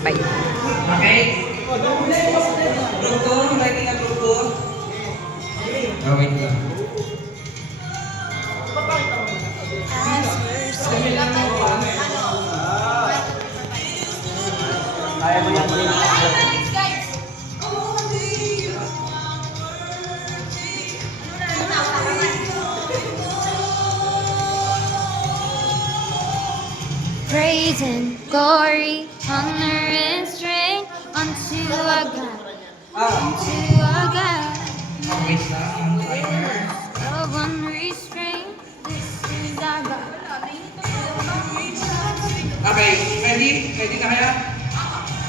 Bye. Okay? Group 2, ready na group 2? Oh, wait lang. Kaya mo yan. Praise and glory, honor and strength unto our God, unto our God. Wait lang, timer. Love unrestrained, this is our God. Okay, ready? Ready na kaya?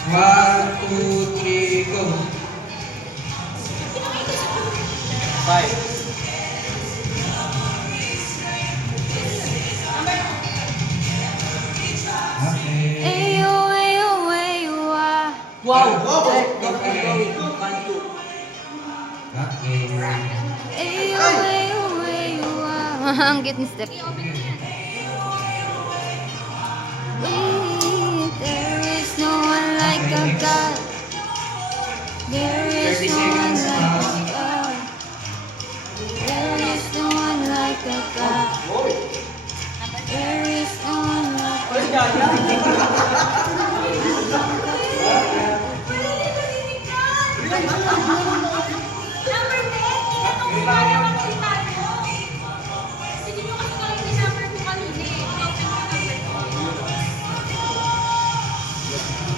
1, 2, 3, go! 5. Okay. Ayo, ayo, ayo, ah. Wow! Okay. Okay. Okay. Ayo, ayo, ayo, ah. Ang cute ni step. There is no one like a God. There is 30 no one seconds like pa. a God. There is no one like a God. There is no one like a God.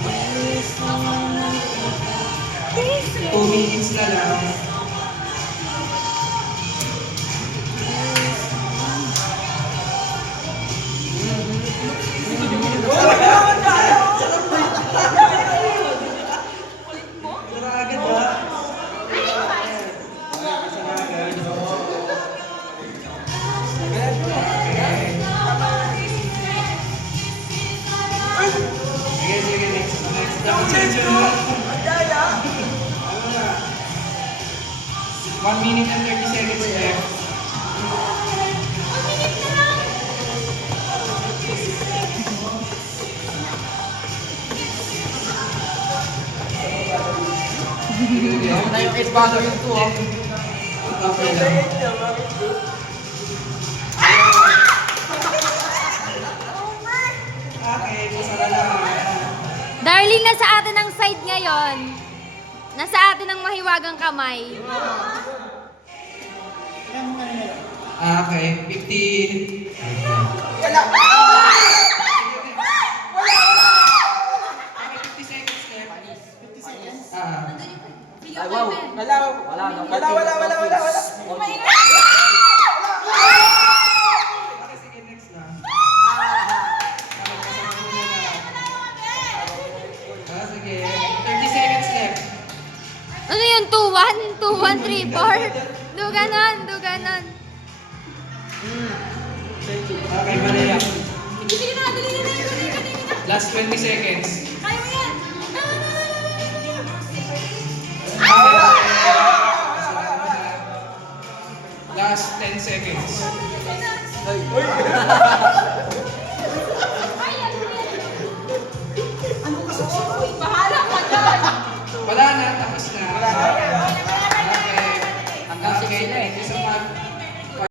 There is no one like a God. 2 minutes na lang. Sige, sige, next. Dapat change yun mo. 1 minute and 30 seconds left. Ako na yung 8 bago yung 2. Okay lang. Okay, masara na. Darling, nasa atin ang side ngayon. Nasa atin ang mahiwagang kamay. Okay, 15. Okay, 50 seconds left. 50 seconds? Ay, wow. Wala. Okay, sige, next na. Sige, 30 seconds left. Ano yun? 2-1? 2-1, 3-4? Do ganon, do ganon. Okay, mali lang. Last 20 seconds. Last 10 seconds. Ay.